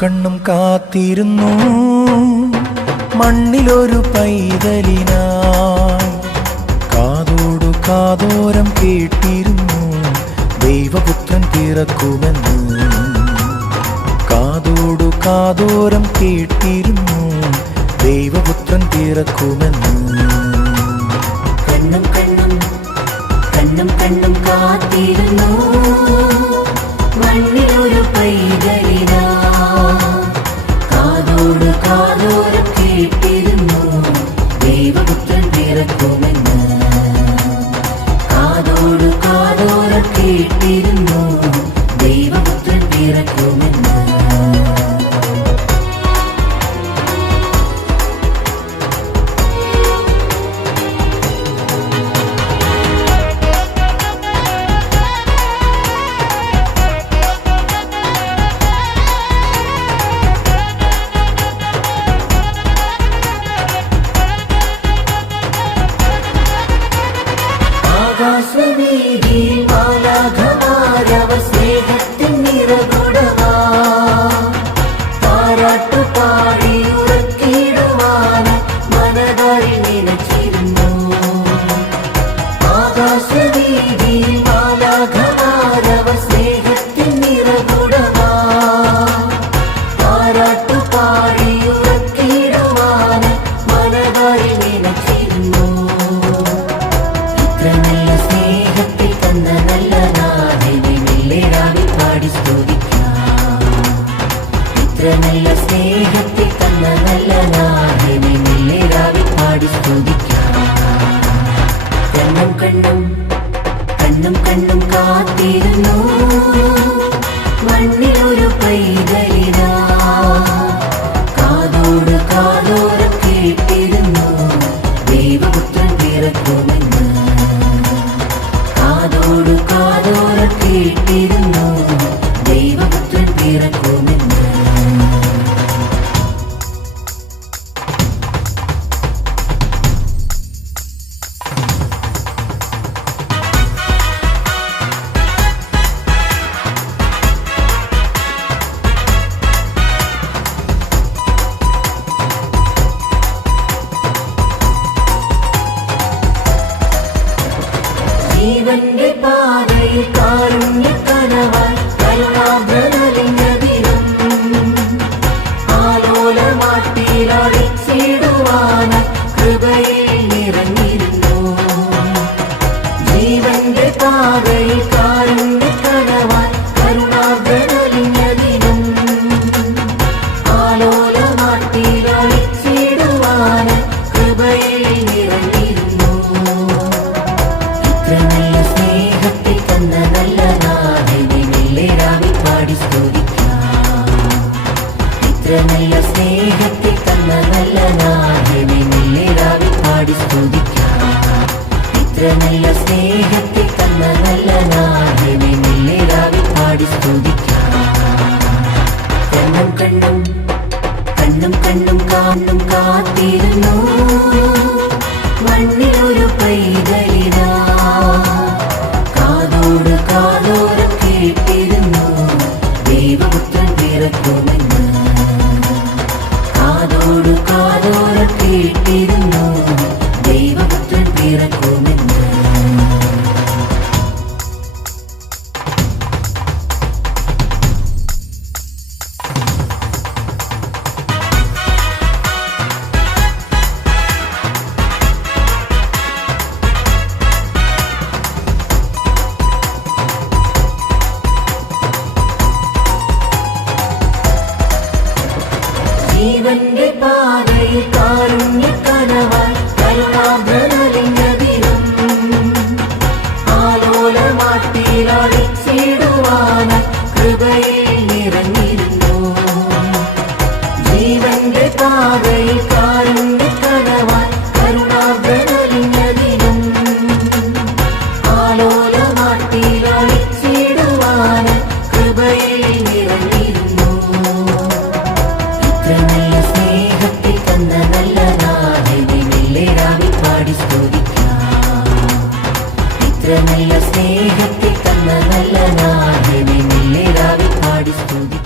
കണ്ണും കാത്തിരുന്നു മണ്ണിലൊരു പൈതലിനായി. കാതോടു കാതോരം കേട്ടിരുന്നു ദൈവപുത്രൻ പിറക്കുമെന്ന്. കാതോടു കാതോരം കേട്ടിരുന്നു ദൈവപുത്രൻ പിറക്കുമെന്ന്. കണ്ണും കണ്ണും കണ്ണും കണ്ണും കാത്തിരുന്നു മണ്ണിലൊരു പൈതലിനാ. കാതോട് കാതോരം കേട്ടിരുന്നു ദൈവപുത്രൻ പിറക്കുമെന്ന്. കാതോട് കാതോരം കേട്ടിരുന്നു ദൈവപുത്രൻ പിറക്കുമെന്ന്. ആകാശവീതിയിൽ മാലാഖമാരവർ സ്നേഹത്തിൻ നിറകുടമാ. താരാട്ടുപാടി ഉറക്കിടുവാൻ മനതാരിൽ നിലച്ചിരുന്നു. ആകാശവീതിയിൽ മാലാഖമാരവർ സ്നേഹത്തിൻ നിറകുടമാ. താരാട്ടുപാടി ഉറക്കിടുവാൻ മനതാരിൽ നിലച്ചിരുന്നു. നല്ല സ്നേഹത്തിൽ തന്ന നല്ല നാഥനെ മെല്ലെ പാടി സ്തുതിക്കാം. ഇത്ര നല്ല സ്നേഹത്തിൽ തന്ന നല്ല നാഥനെ മെല്ലെ പാടി സ്തുതിക്കാം. കണ്ണും കണ്ണും കണ്ണും കണ്ണും കാത്തിരുന്നു മണ്ണിലൊരു പൈതലിനാ. കാതോട് കാതോരം കേട്ടിരുന്നു ദൈവപുത്രൻ പിറക്കുമെന്ന്. കാതോട് കാതോരം കേട്ടിരുന്നു ദൈവപുത്രൻ പിറക്കുമെന്ന്. ജീവന്റെ പാതയിൽ കാരുണ്യക്കനവായി കരുണാദ്രനലിഞ്ഞ ദിനം. ആലോലമാട്ടിലടിച്ചിടുവാനായി കൃപയിൽ നിറഞ്ഞിരുന്നു. ജീവന്റെ പാതയിൽ കാരുണ്യക്കനവായി കരുണാദ്രനലിഞ്ഞ ദിനം. ആലോലമാട്ടിലടിച്ചിടുവാനായി കൃപയിൽ നിറഞ്ഞിരുന്നു. നല്ല സ്നേഹത്തിൽ തന്ന നല്ല നാഥനെ മെല്ലെ പാടി സ്തുതിക്കാം. ഇത്ര നല്ല സ്നേഹത്തിൽ തന്ന നല്ല നാഥനെ മെല്ലെ പാടി സ്തുതിക്കാം. ഇത്ര നല്ല സ്നേഹത്തിൽ തന്ന നല്ല നാഥനെ മെല്ലെ പാടി സ്തുതിക്കാം. കണ്ണും കണ്ണും കണ്ണും കണ്ണും കാണും കാത്തിരുന്നു മണ്ണിലൊരു പൈതലിനാ. കാതോട് കാതോരം കേട്ടിരുന്നു ദൈവപുത്രൻ പിറക്കുമെന്ന്. കാതോട് കാതോരം കേട്ടിരുന്നു ദൈവപുത്രൻ പിറക്കുമെന്ന്. ജീവന്റെ പാതയിൽ കാരുണ്യക്കനവായി കരുണാദ്രനലിഞ്ഞ ദിനം. ആലോലമാട്ടിലടിച്ചിടുവാനായി കൃപയിൽ നിറഞ്ഞിരുന്നു. ജീവന്റെ പാതയിൽ കാരുണ്യക്കനവായി കരുണാദ്രനലിഞ്ഞ ദിനം. ആലോലമാട്ടിലടിച്ചിടുവാനായി കൃപയിൽ നിറഞ്ഞിരുന്നു. നല്ല സ്നേഹത്തിൽ തന്ന നല്ല നാഥനെ മെല്ലെ പാടി സ്തുതിക്കാം. ഇത്ര നല്ല സ്നേഹത്തിൽ തന്ന നല്ല നാഥനെ മെല്ലെ പാടി സ്തുതിക്കാം.